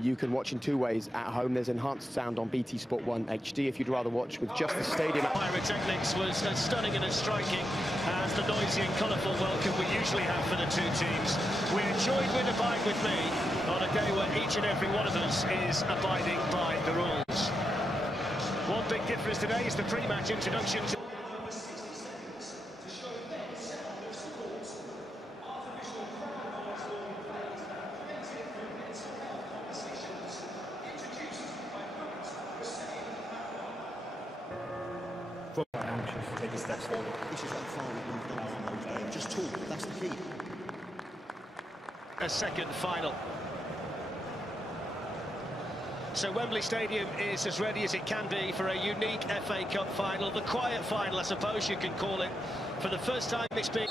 You can watch in two ways at home. There's enhanced sound on BT Sport 1 HD if you'd rather watch with just the stadium. Pyrotechnics was as stunning and as striking as the noisy and colourful welcome we usually have for the two teams. We enjoyed Win Abide With Me on a day where each and every one of us is abiding by the rules. One big difference today is the pre-match introduction to take a step forward. This is how far we've done on those days. Just talk, that's the key. A second final. So Wembley Stadium is as ready as it can be for a unique FA Cup final, the quiet final I suppose you can call it. For the first time it's been...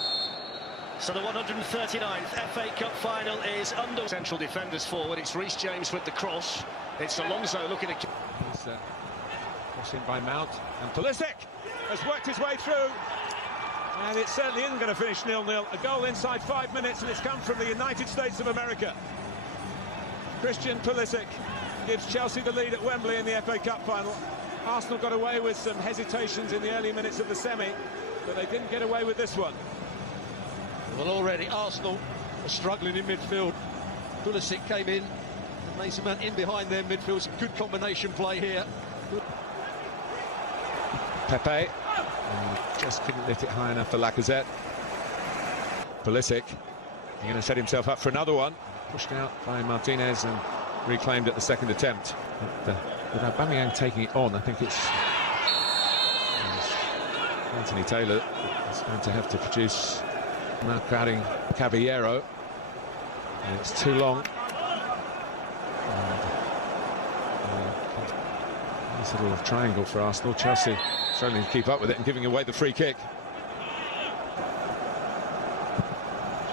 So the 139th FA Cup final is under... Central defenders forward, it's Reece James with the cross. It's Alonso looking at... Cross in by Mount, and Pulisic has worked his way through, and it certainly isn't going to finish 0-0. A goal inside 5 minutes, and it's come from the United States of America. Christian Pulisic gives Chelsea the lead at Wembley in the FA Cup final. Arsenal got away with some hesitations in the early minutes of the semi, but they didn't get away with this one. Well, already Arsenal are struggling in midfield. Pulisic came in, and Mason Mount in behind their midfield. It's a good combination play here. Pepe just couldn't lift it high enough for Lacazette. Pulisic, he's going to set himself up for another one. Pushed out by Martinez and reclaimed at the second attempt. But, with Aubameyang taking it on, I think it's Anthony Taylor is going to have to produce, now crowding Caballero. And it's too long. Nice little triangle for Arsenal. Chelsea struggling to keep up with it and giving away the free kick.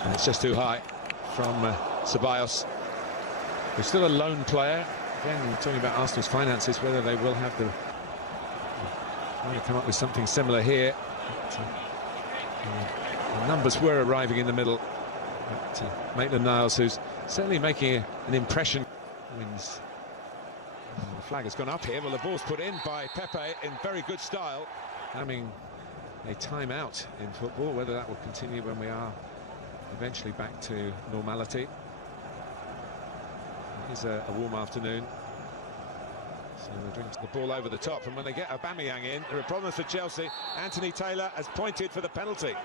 And it's just too high from Ceballos, who's still a lone player. Again, talking about Arsenal's finances, whether they will have the... trying to come up with something similar here. But, the numbers were arriving in the middle. But Maitland-Niles, who's certainly making an impression, wins. The flag has gone up here. Well, the ball's put in by Pepe in very good style. Having a timeout in football, whether that will continue when we are eventually back to normality. It is a warm afternoon. So they're bringing the ball over the top, and when they get Aubameyang in, there are problems for Chelsea. Anthony Taylor has pointed for the penalty.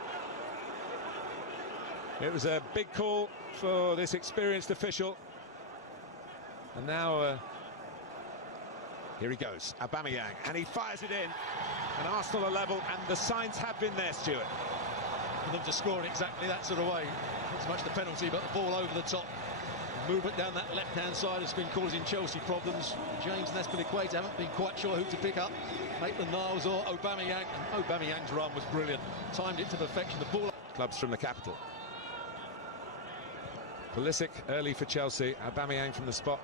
It was a big call for this experienced official. And now... here he goes, Aubameyang, and he fires it in, and Arsenal are level, and the signs have been there, Stuart. For them to score in exactly that sort of way, not so much the penalty, but the ball over the top. Movement down that left-hand side has been causing Chelsea problems. James and Azpilicueta haven't been quite sure who to pick up, Maitland-Niles or Aubameyang, and Aubameyang's run was brilliant. Timed it to perfection, the ball... Clubs from the capital. Pulisic early for Chelsea, Aubameyang from the spot.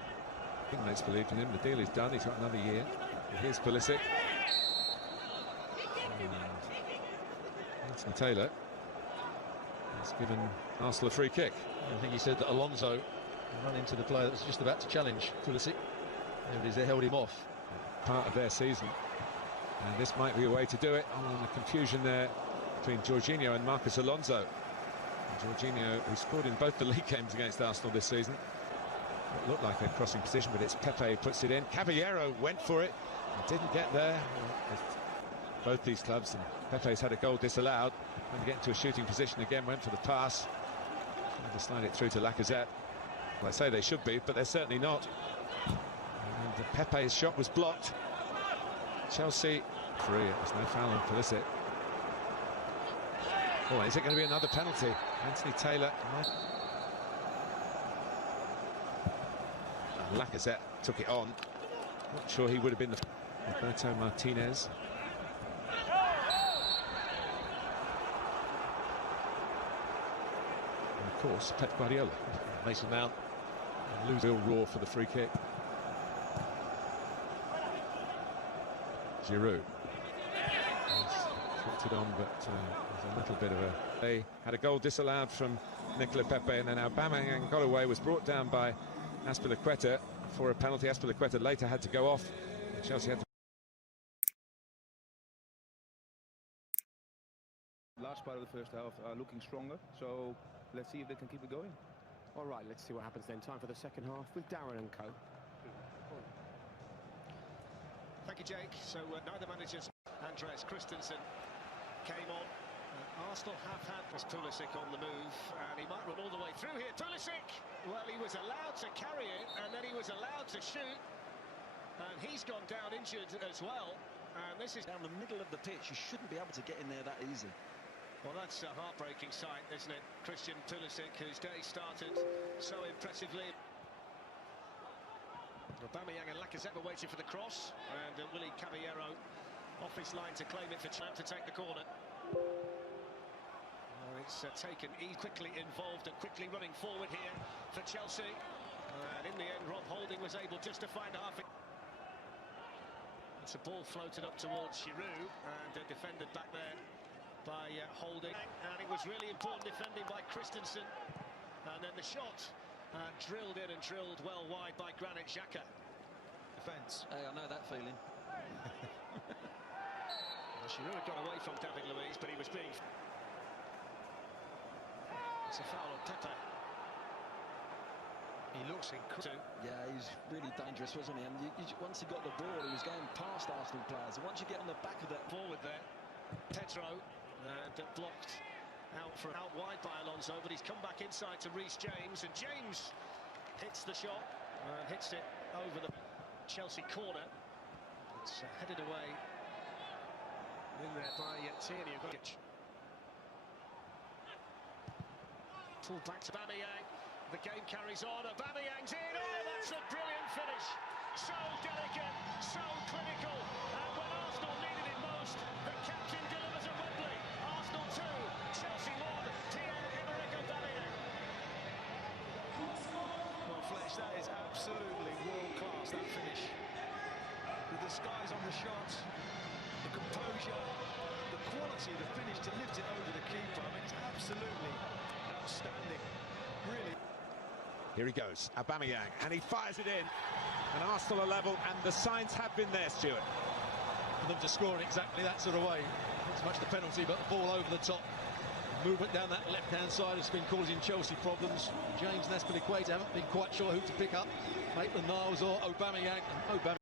Teammates believed in him. The deal is done. He's got another year. Here's Pulisic. And Anthony Taylor has given Arsenal a free kick. I think he said that Alonso ran into the player that was just about to challenge Pulisic. There it is, they held him off. Part of their season. And this might be a way to do it. Oh, and the confusion there between Jorginho and Marcus Alonso. And Jorginho, who scored in both the league games against Arsenal this season. It looked like a crossing position, but it's Pepe who puts it in. Caballero went for it, didn't get there. Both these clubs, and Pepe's had a goal disallowed. When you get into a shooting position again, went for the pass. Tried to slide it through to Lacazette. Well, I say they should be, but they're certainly not. And Pepe's shot was blocked. Chelsea free. It was no foul on Pulisic. Oh, is it going to be another penalty? Anthony Taylor. Lacazette took it on. Not sure he would have been the... Roberto Martinez. And of course, Pep Guardiola. Mason Mount. Lose real roar for the free kick. Giroud. He's flipped it on, but there's a little bit of a... They had a goal disallowed from Nicola Pepe, and then Aubameyang got away, was brought down by Azpilicueta for a penalty. Azpilicueta later had to go off. Chelsea had to... Last part of the first half are looking stronger, so let's see if they can keep it going. All right, let's see what happens then. Time for the second half with Darren and co. Thank you, Jake. So neither managers, Andreas Christensen came on. Arsenal have had Pulisic on the move, and he might run all the way through here. Pulisic, well, he was allowed to carry it, and then he was allowed to shoot, and he's gone down injured as well. And this is down the middle of the pitch. You shouldn't be able to get in there that easy. Well, that's a heartbreaking sight, isn't it? Christian Pulisic, whose day started so impressively. Aubameyang and Lacazette were waiting for the cross, and Willy Caballero off his line to claim it for Champ to take the corner. Well, it's taken quickly involved and quickly running forward here for Chelsea, and in the end Rob Holding was able just to find half. It's a ball floated up towards Giroud and defended back there by Holding, and it was really important defending by Christensen, and then the shot drilled in and drilled well wide by Granit Xhaka. Defence. Hey, I know that feeling. Well, Giroud got away from David Luiz, but he was being... It's a foul on Pepe. He looks incredible. Yeah, he's really dangerous, wasn't he? And once he got the ball, he was going past Arsenal players. And once you get on the back of that... Forward there, Pedro, and blocked out wide by Alonso, but he's come back inside to Reece James, and James hits the shot, hits it over the Chelsea corner. It's headed away in there by Tierney. Pulled back to Aubameyang. The game carries on. Aubameyang's in. Oh, that's a brilliant finish. So delicate, so clinical. And when Arsenal needed it most, the captain delivers at Wembley. Arsenal 2, Chelsea 1. Pierre-Emerick Aubameyang. Well, Fletch, that is absolutely world-class, that finish. With the skies on the shot, the composure, the quality of the finish to lift it over the keeper. I mean, it's absolutely outstanding. Really. Here he goes, Aubameyang, and he fires it in. And Arsenal are level, and the signs have been there, Stuart. For them to score in exactly that sort of way. Not so much the penalty, but the ball over the top. Movement down that left-hand side has been causing Chelsea problems. James and Azpilicueta haven't been quite sure who to pick up. Maitland-Niles or Aubameyang.